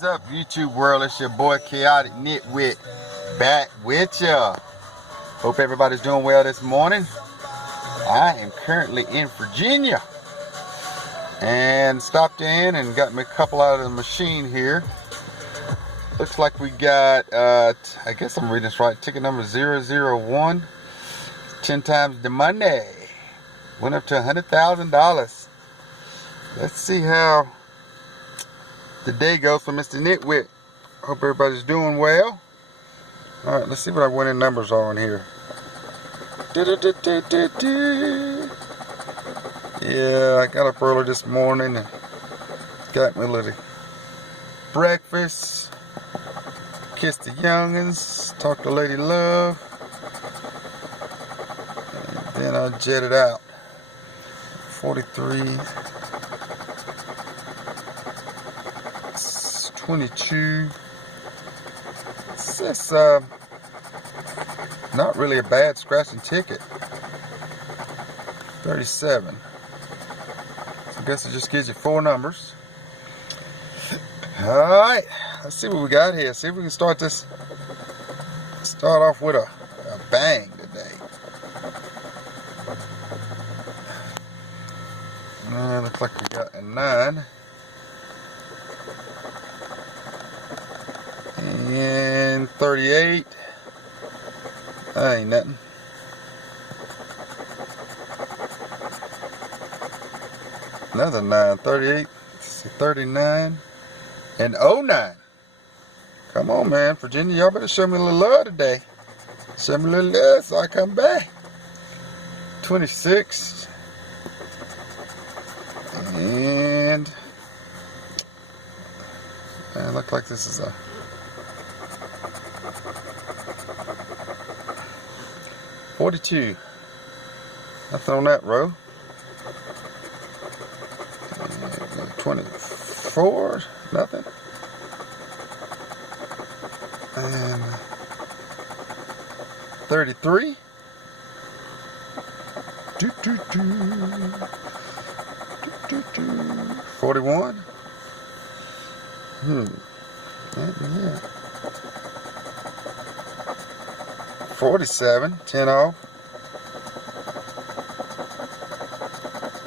What's up, YouTube world? It's your boy Chaotic Nitwit back with ya. Hope everybody's doing well this morning. I am currently in Virginia and stopped in and got me a couple out of the machine here. Looks like we got, I guess I'm reading this right, ticket number 001. 10 times the money. Went up to $100,000. Let's see how the day goes for Mr. Nitwit. Hope everybody's doing well. Alright, let's see what our winning numbers are on here. Yeah, I got up early this morning and got me a little breakfast. Kissed the youngins, talked to Lady Love, and then I jetted out. 43, 22. It's not really a bad scratching ticket. 37. So I guess it just gives you 4 numbers. Alright, let's see what we got here. See if we can start off with a bang today. Looks like we got a 9. And 38. That ain't nothing. Another 9. 38. 39. And 09. Come on, man. Virginia, y'all better show me a little love today. Show me a little love so I come back. 26. And it looks like this is a 42. Nothing on that row. 24. Nothing. And 33. 41. Yeah. 47. 10 off.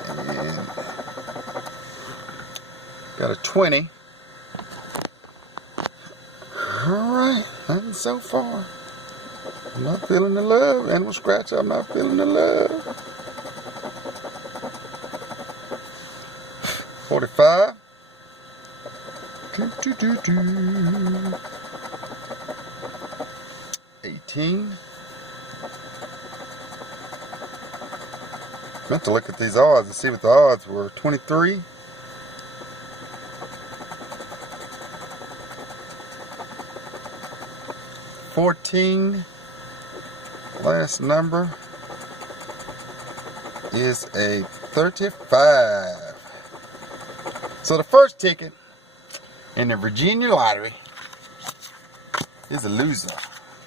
And got a 20. Alright, nothing so far. I'm not feeling the love. Animal scratch, I'm not feeling the love. 45. 18. Meant to look at these odds and see what the odds were. 23. 14. Last number is a 35. So the first ticket in the Virginia lottery is a loser.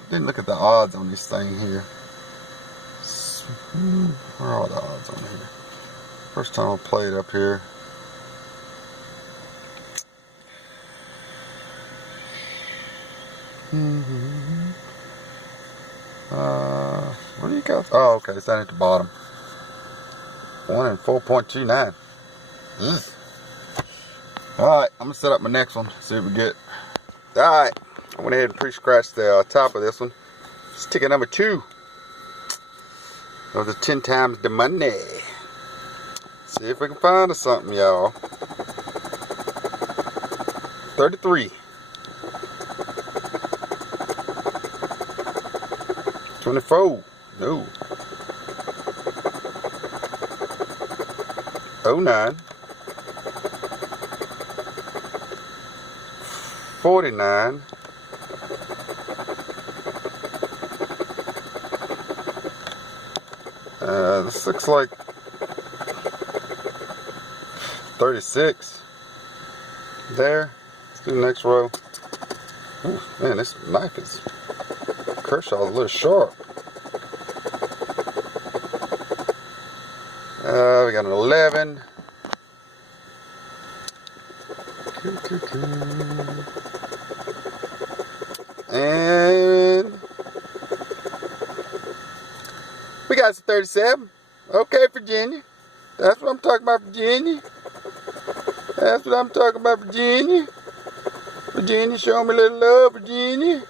Didn't look at the odds on this thing here. Where are all the odds on here? First time I played up here. What do you got? Oh, okay, it's down at the bottom. 1 in 4.29. Alright, I'm gonna set up my next one, see what we get. Alright, I went ahead and pre-scratched the top of this one. It's ticket number 2. Those are 10 times the money. See if we can find us something, y'all. 33. 24. No. 09. 49. 'This looks like 36. There. Let's do the next row. Ooh, man, this knife is Kershaw's a little sharp. We got an 11. got us a 37. Okay, Virginia. That's what I'm talking about, Virginia. That's what I'm talking about, Virginia. Virginia, show me a little love, Virginia.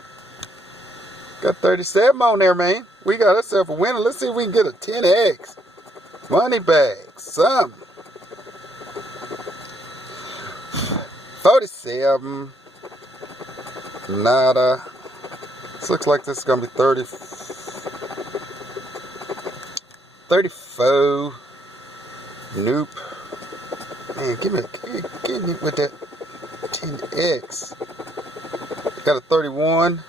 Got 37 on there, man. We got ourselves a winner. Let's see if we can get a 10X. Money bag. Something. 47. Nada. This looks like this is going to be 30. 34. Nope. Man, give me with that 10X. Got a 31.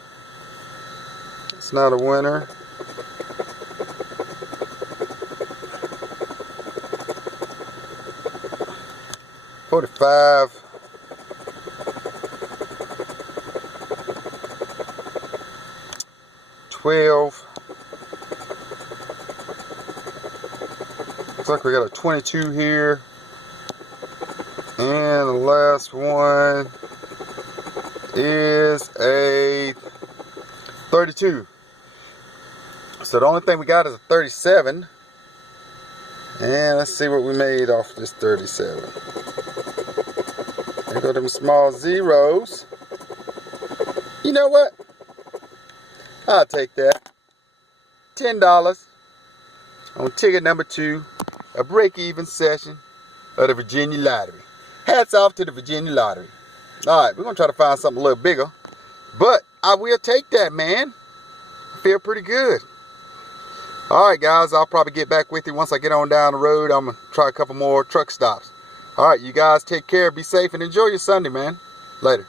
It's not a winner. $45. $12. Looks like we got a 22 here. And the last one is a 32. So the only thing we got is a 37. And let's see what we made off this 37. There go them small zeros. You know what? I'll take that. $10 on ticket number 2, a break-even session of the Virginia Lottery. Hats off to the Virginia Lottery. Alright, we're going to try to find something a little bigger. But I will take that, man. I feel pretty good. Alright, guys, I'll probably get back with you once I get on down the road. I'm going to try a couple more truck stops. Alright, you guys take care, be safe, and enjoy your Sunday, man. Later.